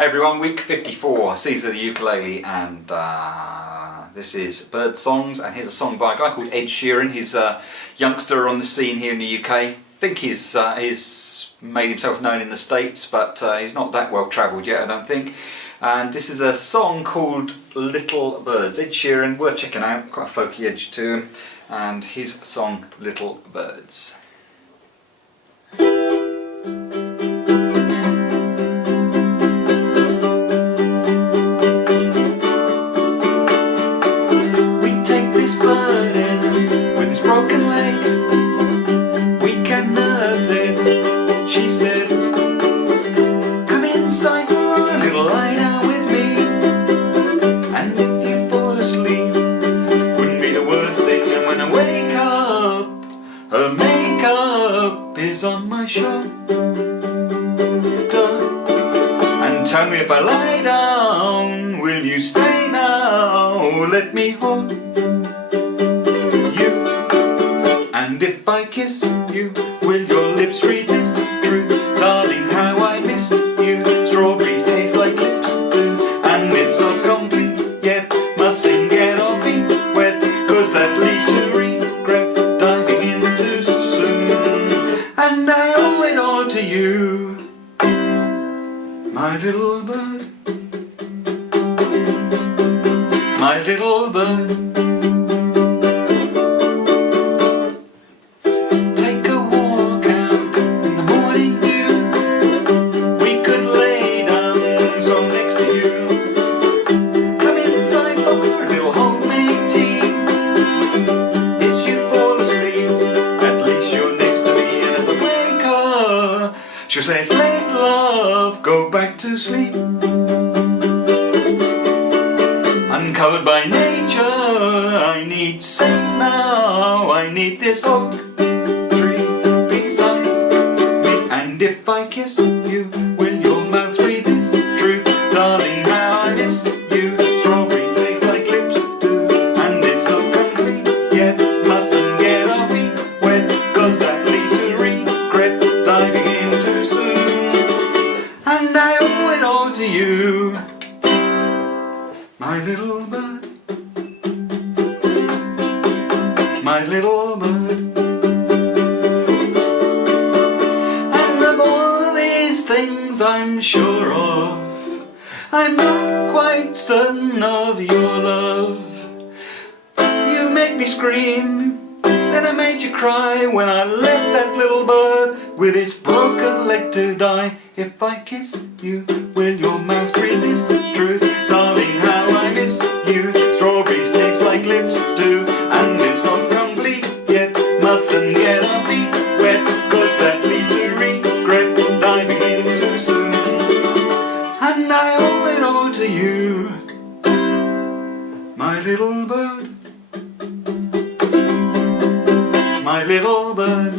Hey everyone, week 54, Caesar the Ukulele, and this is Bird Songs, and here's a song by a guy called Ed Sheeran. He's a youngster on the scene here in the UK. I think he's made himself known in the States, but he's not that well travelled yet, I don't think. And this is a song called Little Birds. Ed Sheeran, worth checking out, quite a folky edge to him, and his song Little Birds. Bird in with his broken leg, we can nurse it, she said. Come inside for a little lie down with me, and if you fall asleep, wouldn't be the worst thing. And when I wake up, her makeup is on my shoulder. And tell me if I lie down, will you stay now? Let me hold. And if I kiss you, will your lips read this truth? Darling, how I miss you. Strawberries taste like lips do, and it's not complete yet. Mustn't get our feet wet, 'cause that leads to regret, diving in too soon. And I owe it all to you, my little bird, my little bird. She says, late love, go back to sleep. Uncovered by nature, I need safe now. I need this oak tree beside me. And if I kiss you, will your mouth read this truth? Darling, how I miss you. Strawberries taste like lips do, and it's not complete yet. Mustn't get our feet wet, 'cause that leads to regret, diving in. And I owe it all to you, my little bird, my little bird. And of all these things I'm sure of, I'm not quite certain of your love. You make me scream, then I made you cry, when I let that little bird with its broken leg to die. If I kiss you, will your mouth read this truth? Darling, how I miss you. Strawberries taste like lips do, and it's not complete yet. Mustn't get our feet wet, 'cause that leads to regret, diving in too soon. And I owe it all to you, my little bird, my little bird.